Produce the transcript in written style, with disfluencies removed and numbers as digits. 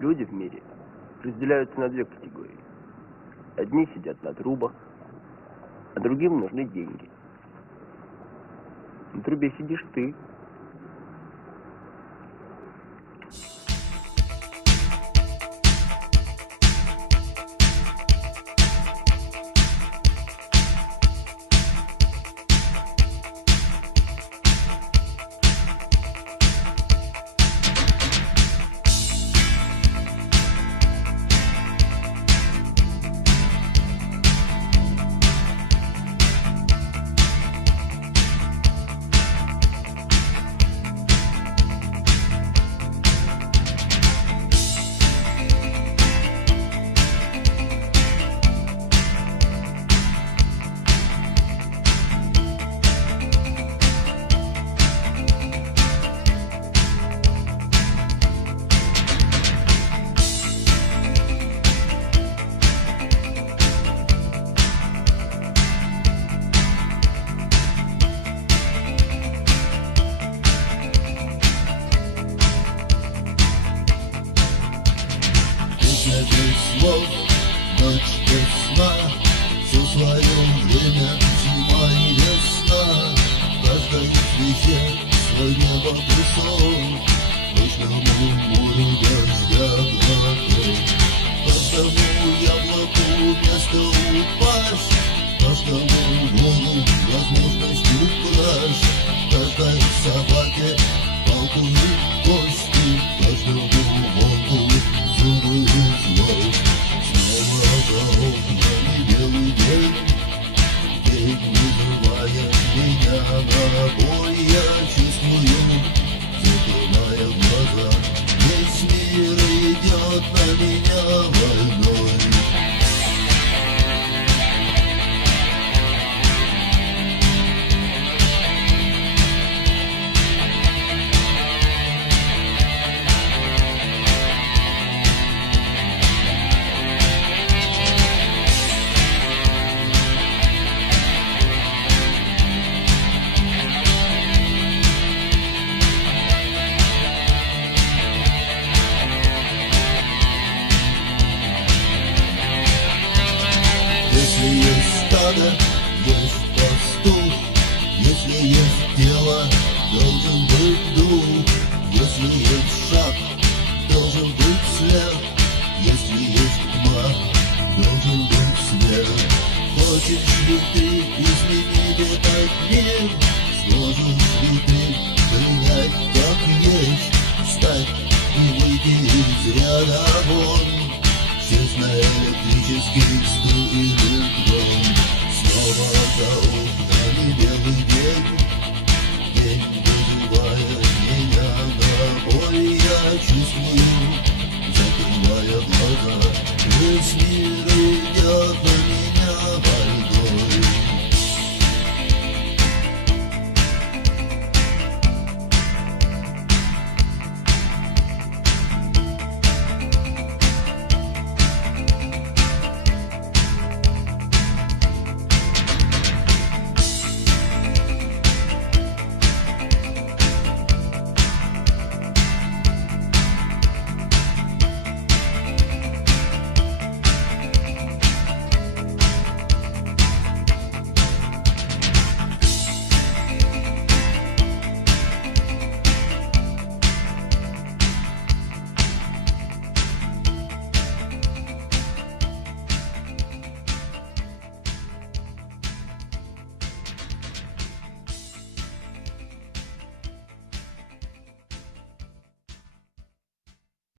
Люди в мире разделяются на две категории. Одни сидят на трубах, а другим нужны деньги. На трубе сидишь ты. Без слов, ночь без сна, все свое время зима и весна. Каждой свече свой небо кусок, ночному морю дождя глоток. Каждому яблоку место упасть, каждому волу возможность украсть, каждой собаке палку и кости, каждому волку зубы и злость. Снова за окнами белый день, день вызывая меня на бой. Я чувствую, закрывая глаза, весь мир идет на меня войной. Если есть стадо, есть пастух, если есть дело, должен быть дух, если есть шаг, должен быть след, если есть тьма, должен быть свет. Хочешь ли ты изменить этот мир? Сможешь ли ты принять как есть? Встать и выйти из ряда вон, сесть на электрический стул или дрон. Снова за окнами белый день, день вызывая меня на бой. Я чувствую,